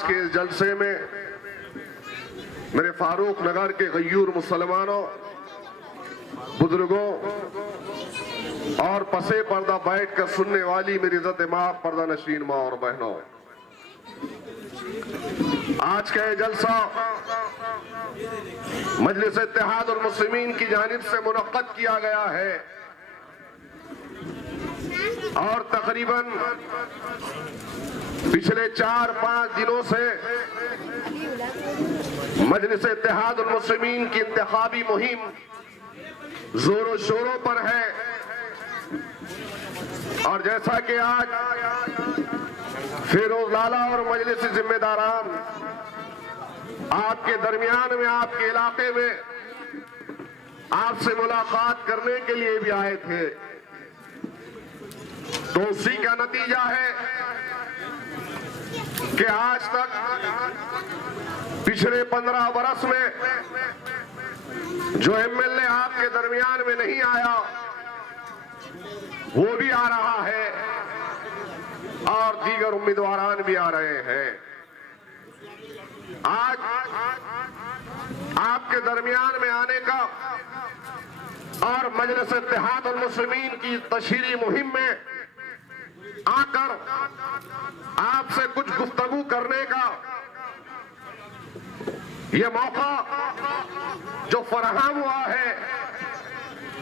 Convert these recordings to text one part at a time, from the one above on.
आज के इस जलसे में मेरे फारूक नगर के गयूर मुसलमानों, बुजुर्गों और पसे पर्दा बैठकर सुनने वाली मेरी इज्जत मां, पर्दा नशीन मां और बहनों, आज का ये जलसा मजलिस इत्तेहाद और मुस्लिमीन की जानिब से मुनक्कद किया गया है और तकरीबन पिछले 4-5 दिनों से मजलिस इत्तेहाद और मुस्लिमीन की इंतखाबी मुहिम जोरों शोरों पर है। और जैसा कि आज फिरोज लाला और मजलिस जिम्मेदारान आपके दरमियान में, आपके इलाके में आपसे मुलाकात करने के लिए भी आए थे, तो उसी का नतीजा है कि आज तक पिछले 15 बरस में जो एमएलए आपके दरमियान में नहीं आया वो भी आ रहा है और दीगर उम्मीदवारान भी आ रहे हैं। आज आपके दरमियान में आने का और मजलिस इत्तेहाद और मुस्लिमीन की तशहीरी मुहिम में आकर आपसे कुछ गुफ्तगू करने का ये मौका जो फराहम हुआ है,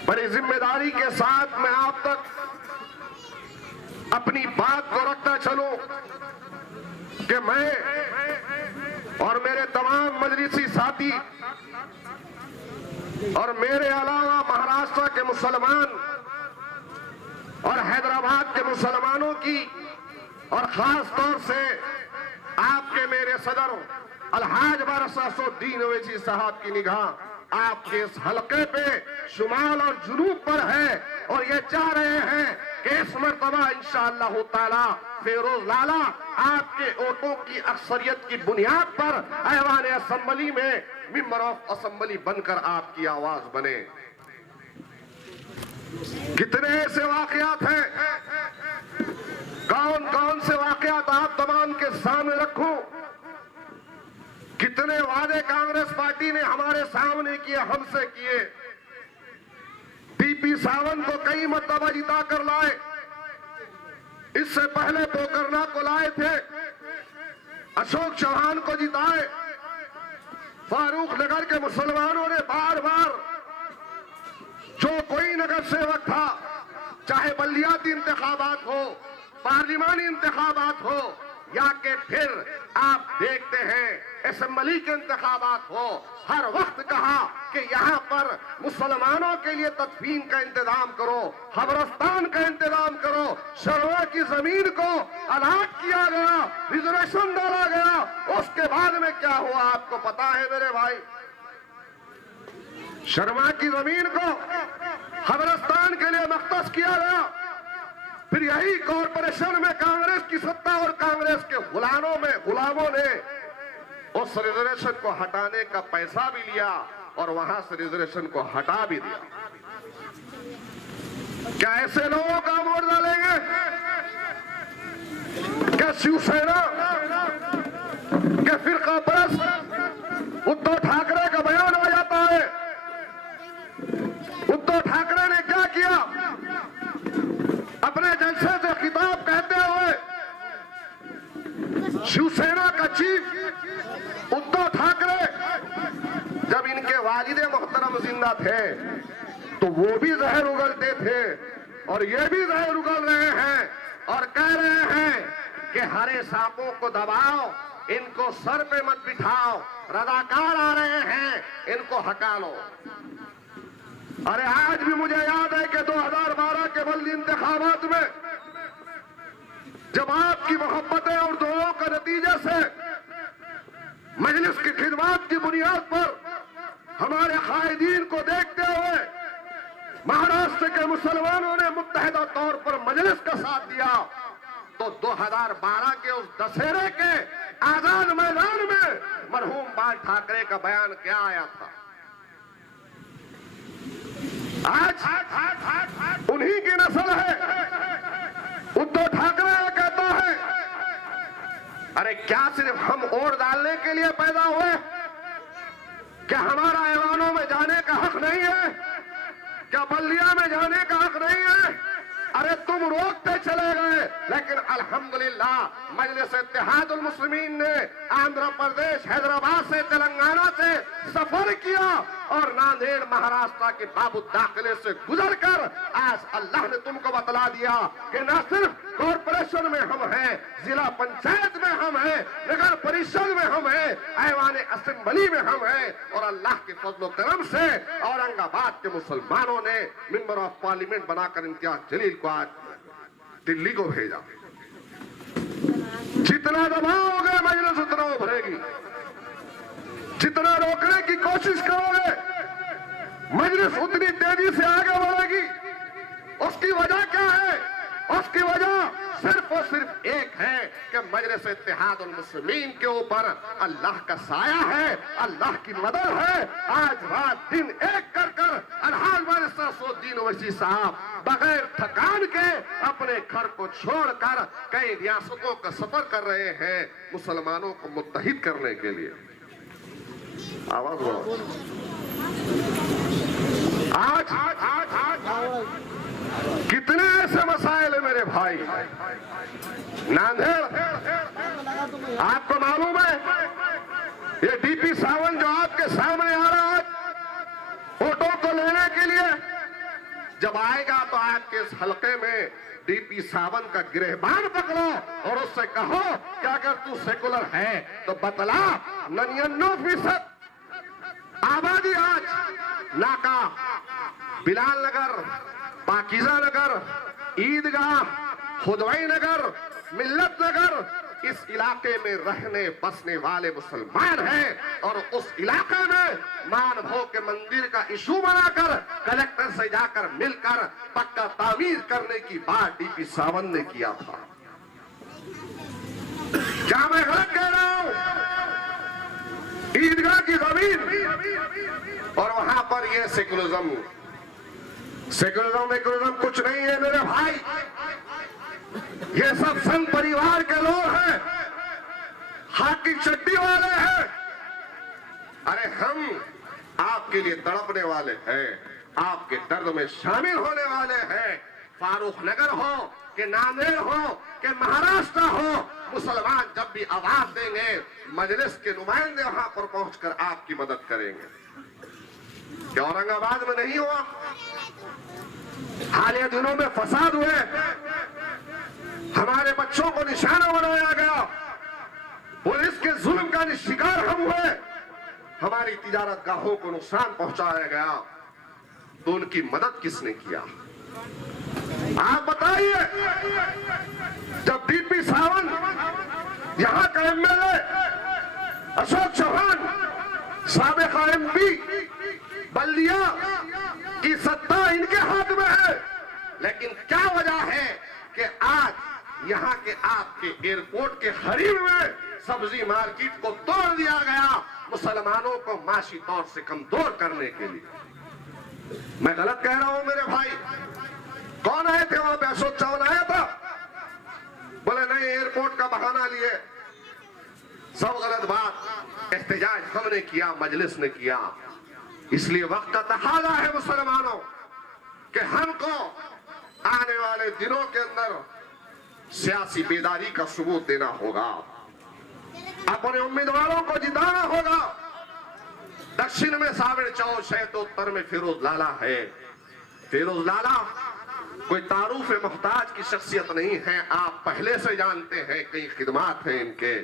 बड़ी जिम्मेदारी के साथ मैं आप तक अपनी बात को रखता चलूं कि मैं और मेरे तमाम मजलिसी साथी और मेरे अलावा महाराष्ट्र के मुसलमान और हैदराबाद के मुसलमानों की और खास तौर से आपके मेरे सदर अलहाज बारसासुद्दीन ओवैसी साहब की निगाह आपके इस हलके पे शुमाल और जुनूब पर है और ये चाह रहे हैं कि इस मरतबा इंशाअल्लाह ताला फिरोज लाला आपके वोटों की अक्सरियत की बुनियाद पर ऐवान असेंबली में मेंबर ऑफ असेंबली बनकर आपकी आवाज बने। कितने ऐसे वाकयात हैं, कौन कौन से वाकयात आप तमाम के सामने रखूं, कितने वादे कांग्रेस पार्टी ने हमारे सामने किए, हमसे किए। टीपी सावंत को कई मरतबा जिता कर लाए, इससे पहले पोकरना को लाए थे, अशोक चौहान को जिताए। फारूक नगर के मुसलमानों ने बार बार जो कोई नगर सेवक था, चाहे बल्दियाती इंतखाबात हो, पार्लिमानी इंतखाबात हो या कि फिर आप देखते हैं असेंबली के इंतखाबात हो, हर वक्त कहा कि यहाँ पर मुसलमानों के लिए तदफीन का इंतजाम करो, कब्रिस्तान का इंतजाम करो। शर्मा की जमीन को अलाट किया गया, रिजर्वेशन डाला गया, उसके बाद में क्या हुआ आपको पता है मेरे भाई। शर्मा की जमीन को कब्रिस्तान के लिए मख्तस किया गया, फिर यही कॉरपोरेशन में कांग्रेस की सत्ता और कांग्रेस के गुलामों ने उस रिजर्वेशन को हटाने का पैसा भी लिया और वहां से रिजर्वेशन को हटा भी दिया। क्या ऐसे लोगों का वोट डालेंगे? क्या शिवसेना क्या फिरका परस्त उद्धव ठाकरे का बयान आ जाता है? उद्धव ठाकरे ने क्या किया? अपने जलसे से खिताब कहते हुए शिवसेना का चीफ उद्धव ठाकरे, जब इनके वालिद मोहतरम जिंदा थे तो वो भी जहर उगलते थे और ये भी जहर उगल रहे हैं और कह रहे हैं कि हरे सांपों को दबाओ, इनको सर पे मत बिठाओ, रजाकार आ रहे हैं, इनको हटा लो। अरे आज भी मुझे याद है कि 2012 के बल्दी इंतखाबात में जब आपकी मोहब्बतें और दुआओं का नतीजे से मजलिस की खिदमत की बुनियाद पर हमारे कायदीन को देखते हुए महाराष्ट्र के मुसलमानों ने मुत्तहिदा तौर पर मजलिस का साथ दिया, तो 2012 के उस दशहरे के आजाद मैदान में मरहूम बाल ठाकरे का बयान क्या आया था? आज उन्हीं की नस्ल है। उद्धव ठाकरे कहता है अरे क्या सिर्फ हम वोट डालने के लिए पैदा हुए? क्या हमारा ऐवानों में जाने का हक नहीं है? क्या बल्दिया में जाने का हक नहीं है? अरे तुम रोकते चले गए, लेकिन अल्हम्दुलिल्लाह मजलिस इत्तेहादुल मुस्लिमीन ने आंध्र प्रदेश, हैदराबाद से, तेलंगाना से सफर किया और नांदेड़ महाराष्ट्र के बाबू दाखिले से गुजरकर आज अल्लाह ने तुमको बतला दिया कि न सिर्फ कॉरपोरेशन में हम हैं, जिला पंचायत में हम हैं, नगर परिषद में हम हैं, ऐवान असेंबली में हम हैं, और अल्लाह के फजल करम से औरंगाबाद के मुसलमानों ने मेंबर ऑफ पार्लियामेंट बनाकर इम्तियाज जलील को आज दिल्ली को भेजा। जितना दबाओगे मजलिस उतना उभरेगी, जितना रोकने की कोशिश करोगे मजलिस उतनी तेजी से आगे बढ़ेगी। उसकी वजह क्या है? उसकी वजह सिर्फ और सिर्फ एक है कि मजलिस इत्तेहादुल मुस्लिमीन के ऊपर अल्लाह का साया है, अल्लाह की मदद है। आज रात दिन एक कर कर अलहाज बारिस्टर सऊद्दीन ओवैसी साहब बगैर थकान के अपने घर को छोड़कर कई रियासतों का सफर कर रहे हैं मुसलमानों को मुत्तहिद करने के लिए। आवाज बढ़ाओ। आज कितने ऐसे मसाइल है मेरे भाई। नांदेड़, आपको मालूम है ये डीपी सावन जो आपके सामने आ रहा है वोटों को लेने के लिए, जब आएगा तो आपके इस हलके में डीपी सावन का गिरहबान पकड़ो और उससे कहो कि अगर तू सेकुलर है तो बतला 99% आबादी आज नाका, बिलाल नगर, पाकीजा नगर, ईदगाह, खुदवाई नगर, मिल्लत नगर, इस इलाके में रहने बसने वाले मुसलमान हैं और उस इलाके में मान भो के मंदिर का इशू बनाकर कलेक्टर से जाकर मिलकर पक्का तामीर करने की बात डीपी सावन ने किया था। क्या मैं गलत कह रहा हूं? ईदगाह की जमीन और वहां पर यह सेकुलरिज्म कुछ नहीं है मेरे भाई। ये सब संघ परिवार के लोग हैं, हाकी चड्डी वाले हैं। अरे हम आपके लिए तड़पने वाले हैं, आपके दर्द में शामिल होने वाले हैं। फारूक नगर हो कि नांदेड़ हो कि महाराष्ट्र हो, मुसलमान जब भी आवाज देंगे मजलिस के नुमाइंदे वहां पर पहुंचकर आपकी मदद करेंगे। क्या औरंगाबाद में नहीं हुआ? हालिया दिनों में फसाद हुए, हमारे बच्चों को निशाना बनाया गया, पुलिस के जुल्म का शिकार हम हुए, हमारी तिजारत गाहों को नुकसान पहुंचाया गया, तो उनकी मदद किसने किया? आप बताइए। जब डीपी सावन यहां का एमएलए अशोक चौहान, साबिका एमपी, बल्दिया की सत्ता इनके हाथ में है, लेकिन क्या वजह है कि आज यहाँ के आपके एयरपोर्ट के करीब में सब्जी मार्केट को तोड़ दिया गया मुसलमानों को माशी तौर से कमजोर करने के लिए। मैं गलत कह रहा हूं मेरे भाई? कौन आए थे वहां पे? अशोक चौहान आया था? बोले नहीं, एयरपोर्ट का बहाना लिए। सब गलत बात। एहतजाज हमने किया, मजलिस ने किया। इसलिए वक्त का तकाज़ा है मुसलमानों कि हमको आने वाले दिनों के अंदर सियासी बेदारी का सबूत देना होगा, अपने उम्मीदवारों को जिताना होगा। दक्षिण में साबिर चौश है तो उत्तर में फिरोज लाला है। फिरोज लाला कोई तारुफ मुहताज की शख्सियत नहीं है, आप पहले से जानते हैं, कई खिदमात हैं इनके।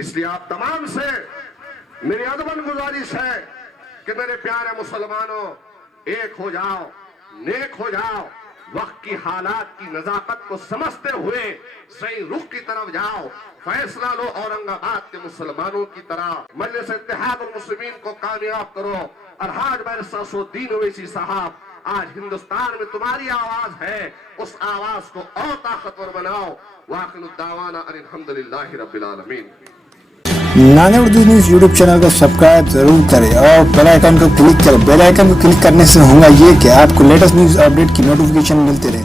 इसलिए आप तमाम से मेरी अदबन गुजारिश है कि मेरे प्यारे मुसलमानों, एक हो जाओ, नेक हो जाओ, वक्त की हालात की नजाकत को समझते हुए सही रुख की तरफ जाओ, फैसला लो औरंगाबाद के मुसलमानों की तरह। मजलिस इत्तेहादुल मुस्लिमीन को कामयाब करो। अलहाज बारिस्टर सऊद्दीन ओवैसी साहब, आज हिंदुस्तान में तुम्हारी आवाज है, उस आवाज को और ताकतवर बनाओ। वाक़िअत दावाना अल्हम्दुलिल्लाहि रब्बिल आलमीन। Nanded Urdu news YouTube channel को सब्सक्राइब जरूर करें और बेल आइकन को क्लिक करें। बेल आइकन को क्लिक करने से होगा ये कि आपको लेटेस्ट न्यूज़ अपडेट की नोटिफिकेशन मिलती रहे।